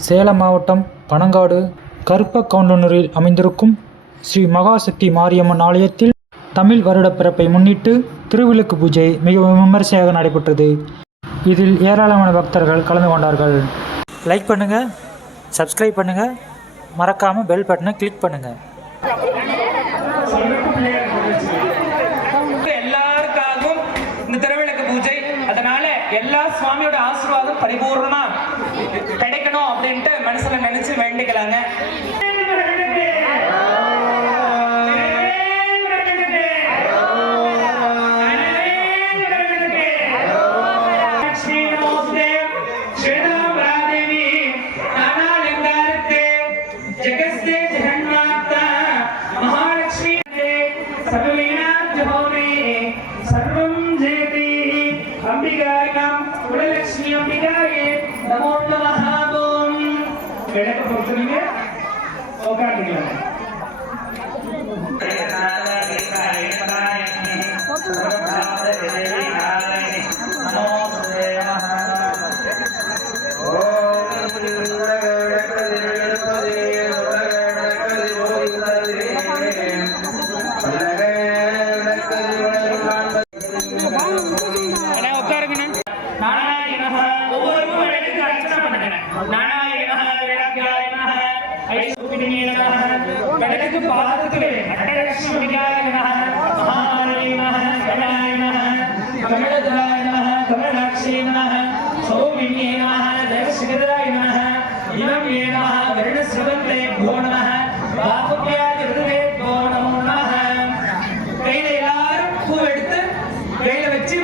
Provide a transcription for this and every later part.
சேலம் மாவட்டம் பனங்காடு கருப்பக்கவுண்டனூரில் அமைந்திருக்கும் ஸ்ரீ மகாசக்தி மாரியம்மன் ஆலயத்தில் தமிழ் வருட பிறப்பை முன்னிட்டு திருவிளக்கு பூஜை மிகவும் விமரிசையாக நடைபெற்றது. இதில் ஏராளமான பக்தர்கள் கலந்து கொண்டார்கள். லைக் பண்ணுங்கள், சப்ஸ்கிரைப் பண்ணுங்கள், மறக்காமல் பெல் பட்டனை கிளிக் பண்ணுங்கள். எல்லாருக்காகவும் இந்த திருவிளக்கு பூஜை, அதனால எல்லா சுவாமியோட ஆசீர்வாதம் பரிபூர்ணமா கிடைக்கணும் அப்படின்ட்டு மனசுல நினைச்சு வேண்டிக்கலாங்க. விளக்கு பொறுத்துறீங்க உட்காந்துங்க.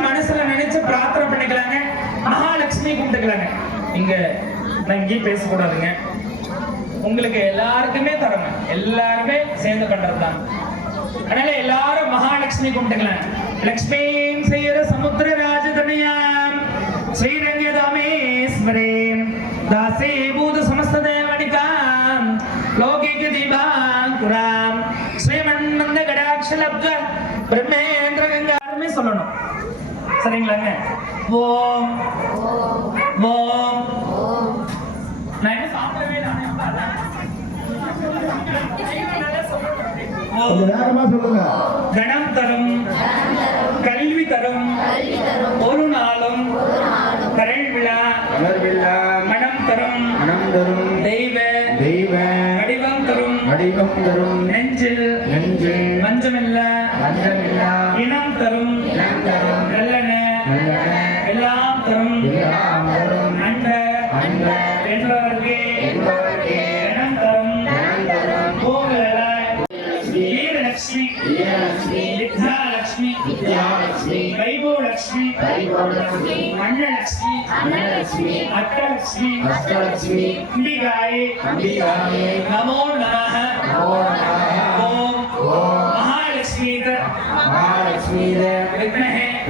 மனசுல நினைச்சு பிரார்த்தனை பண்ணிக்கலாங்க. மகாலட்சுமி கும்பிட்டுக்கலாங்க. இங்க நான் இங்கே பேசக்கூடாதுங்க. உங்களுக்கு எல்லாருக்குமே தரணும், எல்லாருமே சேர்ந்து பண்றதுதான். அதனால எல்லாரும் மகாலட்சுமி கும்பிட்டுக்கலாம். லக்ஷ்மீம் செய்யற சமுத்திர ராஜதனியாம் ஸ்ரீரண்யதாமேஸ்வரேம் தாசே பூத சமஸ்த தேவனிகாம் லோகிக தீபாங்குராம் ஸ்ரீமன் மந்த கடாட்சலப்த பிரம்மேந்திர கங்காரமே சொல்லணும். சரிங்களாங்க? ஓம் ஓம் நான் என்ன சாப்பிடவே கணம் தரும், கல்வி தரும், ஒரு நாளும் கரள் விழா மனம் தரும், தெய்வ வடிவம் தரும், நெஞ்சில் மஞ்சமில்ல இனம் தரும், நல்லன எல்லாம் தரும், அன்ப என்பவர்க்கே இனம் தரும், வித்யாலட்சுமி வைபவலட்சுமி அன்னலட்சுமி அஷ்டலட்சுமி அம்பிகாயே நமோ நமः. ஓம் மகாலட்சுமி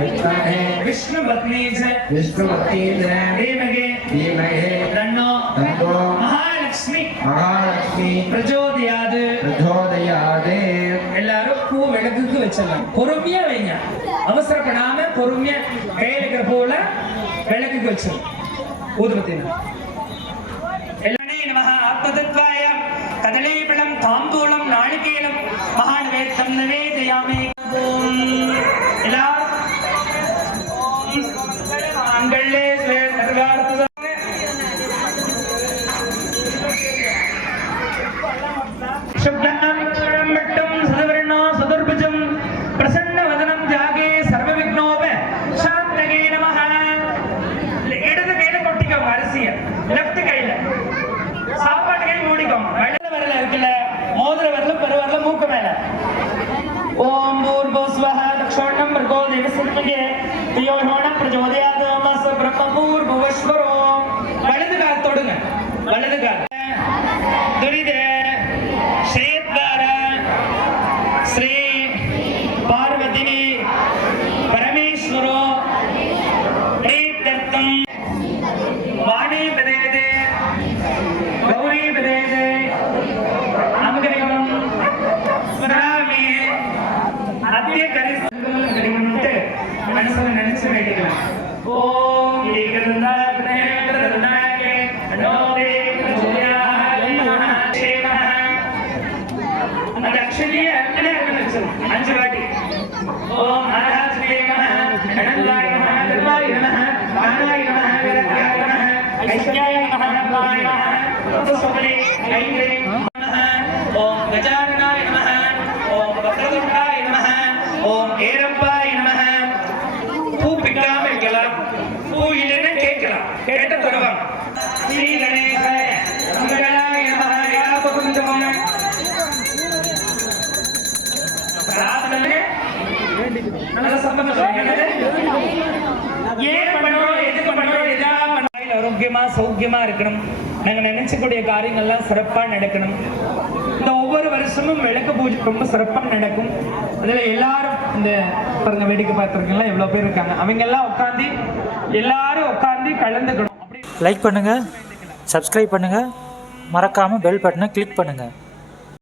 வித்மஹே விஷ்ணுபத்னீ தீமஹி தன்னோ மகாலட்சுமி பிரச்சோதயாத். எல்லாரும் பூ விளக்குக்கு வச்சிடலாம். பொறுமையா வைங்க, அவசரப்படாம பொறுமையா கையில இருக்கிற போல விளக்குக்கு வச்சிடலாம். ஊதுபத்தி ஆத்மதத்வாயம் கதலீபலம் தாம்பூலம் நாளிகேலம் மகாநவேத்தம் நவேதயாமே. எல்லாரும் அங்கள்ளே ஓம் பூர்வஸ்வஹ தக்ஷோணம் மர்கோ தேவசித்மகே தியோஹோணம் பிரஜோதயாத் மாஸ பிரம்ம பூர்வஸ்வரோ. வலது கால் தொடுங்க, வலது கால். துரித ஷேத்வார ஸ்ரீ பார்வதினி பரமேஸ்வரோ ஏதர்த்தம் வாணி பதேதே கௌரி பதேதே அமகரிகம் ஸ்வராமி அத்திய கரிசங்கள் கிடைக்கும்ட்டு மனசுல நினைச்சு வேண்டிக்கலாம். ஓம் ஏகதந்தாய பிரதந்தாய அனோதே நமஹ சுபலே ஐந்திரே நமஹ ஓம் கஜானனாய நமஹ ஓம் வக்ரதுண்டாய நமஹ ஓம் ஏரப்பாய நமஹ. பூ பிக்காம இருக்கலாம், பூ இல்லைன்னு கேட்கலாம், கேட்ட தருவாங்க. ஸ்ரீ கணேசாய மங்களாய நமஹ. யாராவது கொஞ்சம் பிரார்த்தனை நல்ல சம்பந்தம் சொல்லுங்க. ஏன் பண்றோம், எதுக்கு பண்றோம், எதா பண்ணாலும் ஆரோக்கியமா சௌக்கியமா இருக்கணும். நாங்க நினைச்சக்கூடிய காரியங்கள்லாம் சிறப்பா நடக்கணும். இந்த ஒவ்வொரு வருஷமும் விளக்கு பூஜை ரொம்ப சிறப்பா நடக்கும். அதுல எல்லாரும் இந்த பாருங்க, வேடிக்கை பார்த்துருக்கீங்களா எவ்வளவு பேர் இருக்காங்க. அவங்க எல்லாம் உட்காந்து எல்லாரும் உட்காந்து கலந்துக்கணும். லைக் பண்ணுங்கள், சப்ஸ்கிரைப் பண்ணுங்கள், மறக்காமல் பெல் பட்டனை கிளிக் பண்ணுங்கள்.